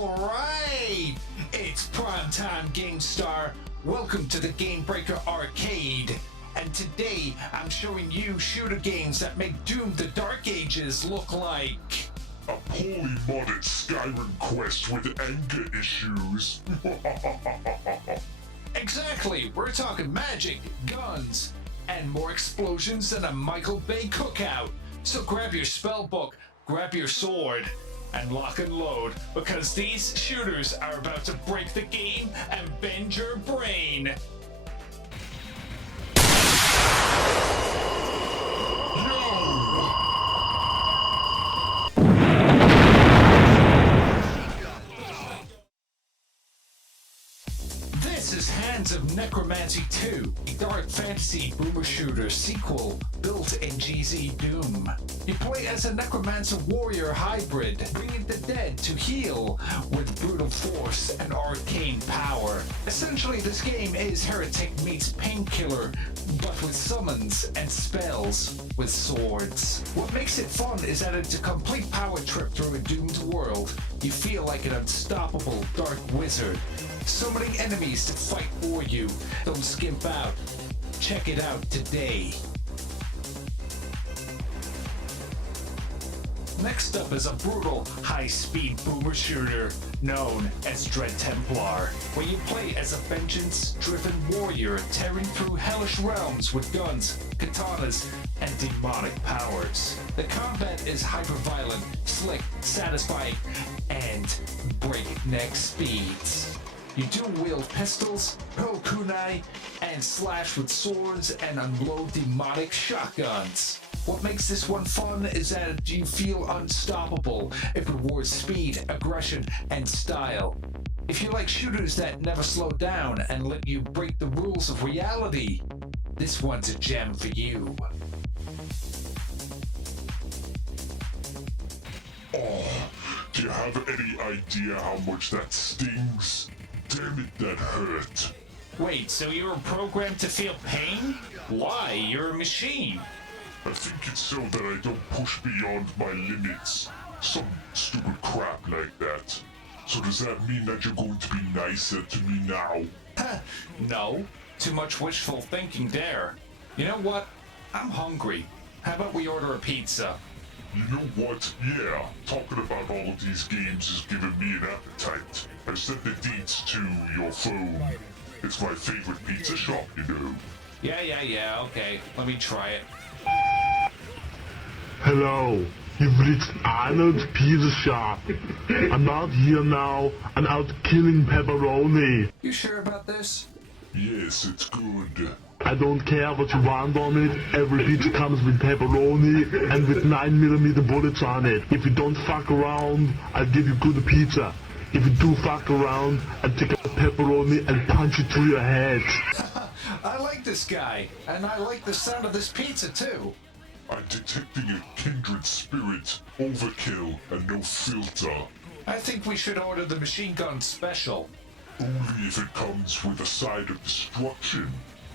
Alright! It's Primetime GameStar. Welcome to the Game Breaker Arcade. And today I'm showing you shooter games that make Doom the Dark Ages look like a poorly modded Skyrim quest with anger issues. Exactly, we're talking magic, guns, and more explosions than a Michael Bay cookout. So grab your spell book, grab your sword, and lock and load, because these shooters are about to break the game and bend your brain. This is Hands of Necromancy 2, a dark fantasy boomer shooter sequel built in GZ Doom. You play as a necromancer warrior hybrid, bringing the dead to heal with brutal force and arcane power. Essentially, this game is Heretic meets Painkiller, but with summons and spells with swords. What makes it fun is that it's a complete power trip through a doomed world. You feel like an unstoppable dark wizard, summoning enemies to fight for you. Don't skimp out. Check it out today. Next up is a brutal, high-speed boomer shooter known as Dread Templar, where you play as a vengeance-driven warrior tearing through hellish realms with guns, katanas, and demonic powers. The combat is hyper-violent, slick, satisfying, and breakneck speeds. You dual-wield pistols, hurl kunai, and slash with swords and unload demonic shotguns. What makes this one fun is that you feel unstoppable. It rewards speed, aggression, and style. If you like shooters that never slow down and let you break the rules of reality, this one's a gem for you. Oh, do you have any idea how much that stings? Damn it, that hurt. Wait, so you're programmed to feel pain? Why? You're a machine. I think it's so that I don't push beyond my limits. Some stupid crap like that. So does that mean that you're going to be nicer to me now? No. Too much wishful thinking there. You know what? I'm hungry. How about we order a pizza? You know what? Yeah, talking about all of these games is giving me an appetite. I sent the deets to your phone. It's my favorite pizza shop, you know. Yeah, okay. Let me try it. Hello, you've reached Arnold's Pizza Shop. I'm out here now. I'm out killing pepperoni. You sure about this? Yes, it's good. I don't care what you want on it. Every pizza comes with pepperoni and with 9mm bullets on it. If you don't fuck around, I'll give you good pizza. If you do fuck around, I'll take a pepperoni and punch it through your head. I like this guy, and I like the sound of this pizza too. I'm detecting a kindred spirit, overkill, and no filter. I think we should order the machine gun special. Only if it comes with a side of destruction.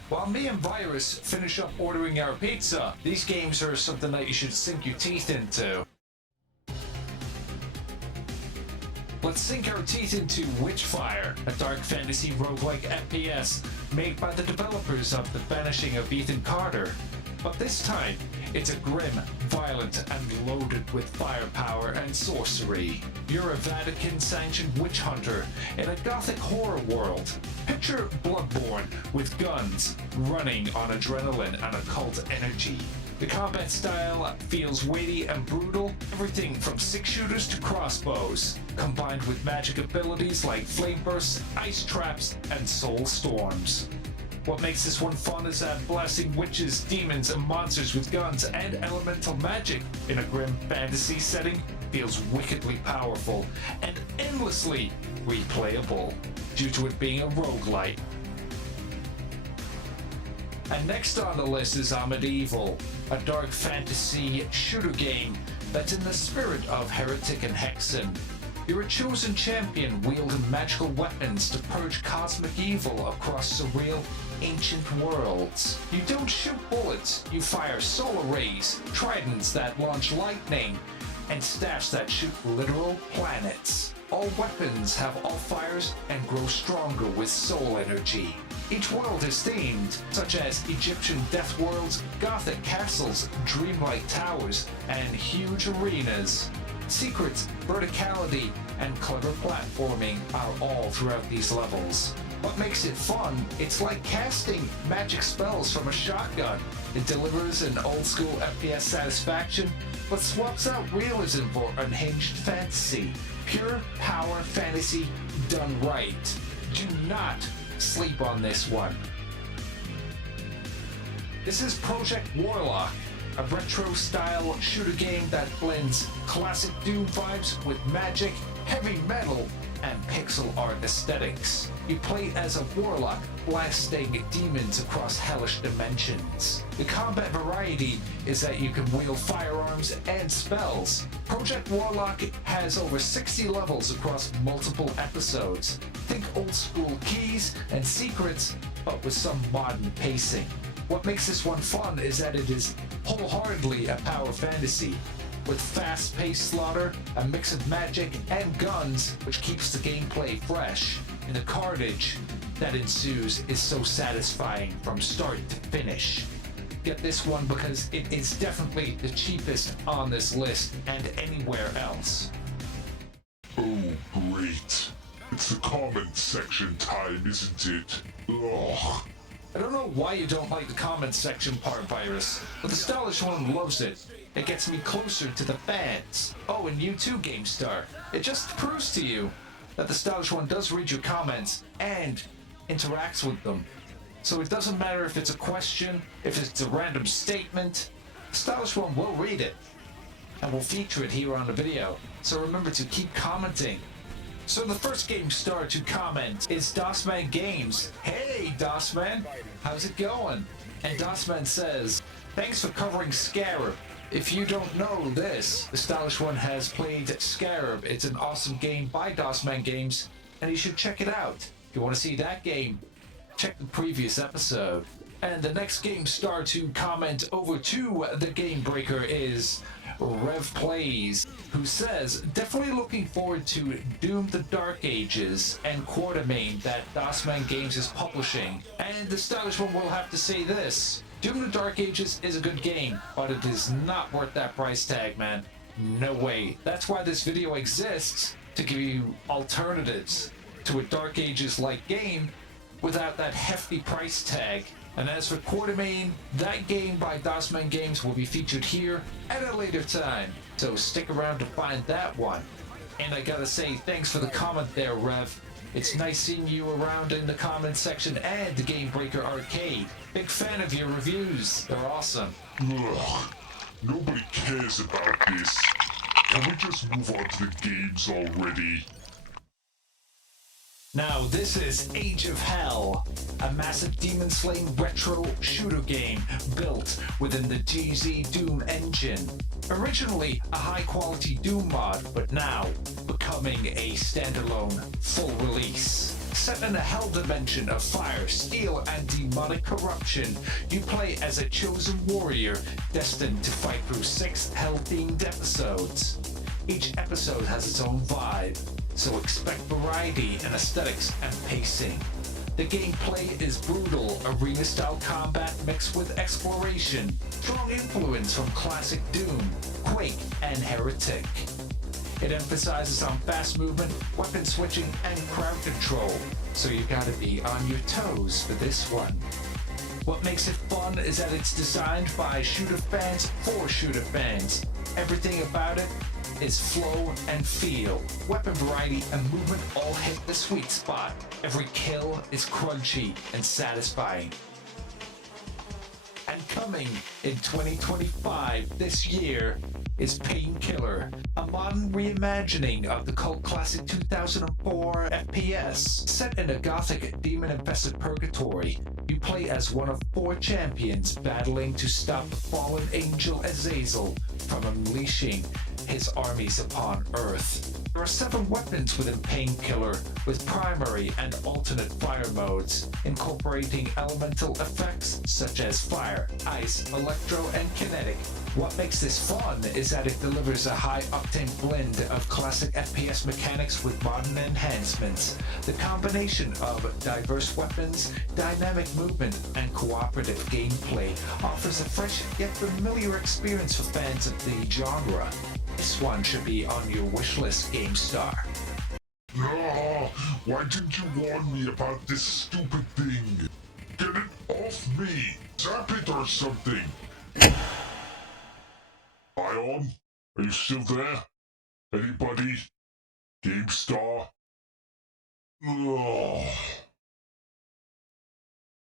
While me and Virus finish up ordering our pizza, these games are something that you should sink your teeth into. Let's sink our teeth into Witchfire, a dark fantasy roguelike FPS made by the developers of The Vanishing of Ethan Carter. But this time, it's a grim, violent, and loaded with firepower and sorcery. You're a Vatican-sanctioned witch hunter in a gothic horror world. Picture Bloodborne with guns, running on adrenaline and occult energy. The combat style feels weighty and brutal, everything from six shooters to crossbows, combined with magic abilities like flame bursts, ice traps, and soul storms. What makes this one fun is that blasting witches, demons, and monsters with guns and elemental magic in a grim fantasy setting feels wickedly powerful and endlessly replayable due to it being a roguelite. And next on the list is Medieval, a dark fantasy shooter game that's in the spirit of Heretic and Hexen. You're a chosen champion wielding magical weapons to purge cosmic evil across surreal, ancient worlds. You don't shoot bullets, you fire solar rays, tridents that launch lightning, and staffs that shoot literal planets. All weapons have all fires and grow stronger with soul energy. Each world is themed, such as Egyptian death worlds, gothic castles, dreamlike towers, and huge arenas. Secrets, verticality, and clever platforming are all throughout these levels. What makes it fun, it's like casting magic spells from a shotgun. It delivers an old-school FPS satisfaction, but swaps out realism for unhinged fantasy. Pure power fantasy done right. Do not sleep on this one. This is Project Warlock, a retro-style shooter game that blends classic Doom vibes with magic, heavy metal, and pixel art aesthetics. You play as a warlock, blasting demons across hellish dimensions. The combat variety is that you can wield firearms and spells. Project Warlock has over 60 levels across multiple episodes. Think old school keys and secrets, but with some modern pacing. What makes this one fun is that it is wholeheartedly a power fantasy, with fast-paced slaughter, a mix of magic and guns, which keeps the gameplay fresh. And the carnage that ensues is so satisfying from start to finish. Get this one because it is definitely the cheapest on this list and anywhere else. Oh, great. It's the comment section time, isn't it? Ugh. I don't know why you don't like the comments section part, Virus, but the stylish one loves it. It gets me closer to the fans. Oh, and you too, GameStar. It just proves to you that the stylish one does read your comments and interacts with them. So it doesn't matter if it's a question, if it's a random statement, the stylish one will read it. And we'll feature it here on the video. So remember to keep commenting. So the first GameStar to comment is DOSman Games. Hey DOSman, how's it going? And DOSman says, thanks for covering Scarab. If you don't know this, the stylish one has played Scarab. It's an awesome game by DOSman Games, and you should check it out. If you want to see that game, check the previous episode. And the next GameStar to comment over to the Game Breaker is Rev Plays, who says, definitely looking forward to Doom the Dark Ages and Quartermain that DOSman Games is publishing. And the stylish one will have to say this, Doom the Dark Ages is a good game, but it is not worth that price tag, man. No way. That's why this video exists, to give you alternatives to a Dark Ages-like game without that hefty price tag. And as for Quartermain, that game by DOSman Games will be featured here at a later time, so stick around to find that one. And I gotta say, thanks for the comment there, Rev. It's nice seeing you around in the comment section and the Game Breaker Arcade. Big fan of your reviews, they're awesome. Ugh. Nobody cares about this. Can we just move on to the games already? Now this is Age of Hell, a massive demon-slaying retro shooter game built within the GZ Doom engine. Originally a high-quality Doom mod, but now becoming a standalone full release. Set in a hell dimension of fire, steel, and demonic corruption, you play as a chosen warrior destined to fight through 6 hell-themed episodes. Each episode has its own vibe, so expect variety in aesthetics and pacing. The gameplay is brutal, arena-style combat mixed with exploration, strong influence from classic Doom, Quake, and Heretic. It emphasizes on fast movement, weapon switching, and crowd control, so you gotta be on your toes for this one. What makes it fun is that it's designed by shooter fans for shooter fans. Everything about it is flow and feel. Weapon variety and movement all hit the sweet spot. Every kill is crunchy and satisfying. And coming in 2025, this year, is Painkiller, a modern reimagining of the cult classic 2004 FPS. Set in a gothic demon-infested purgatory, you play as one of 4 champions battling to stop the fallen angel Azazel from unleashing his armies upon Earth. There are 7 weapons within Painkiller, with primary and alternate fire modes, incorporating elemental effects such as fire, ice, electro, and kinetic. What makes this fun is that it delivers a high-octane blend of classic FPS mechanics with modern enhancements. The combination of diverse weapons, dynamic movement, and cooperative gameplay offers a fresh yet familiar experience for fans of the genre. This one should be on your wishlist, GameStar. Ah, why didn't you warn me about this stupid thing? Get it off me! Zap it or something! Ion, are you still there? Anybody? GameStar? Ugh.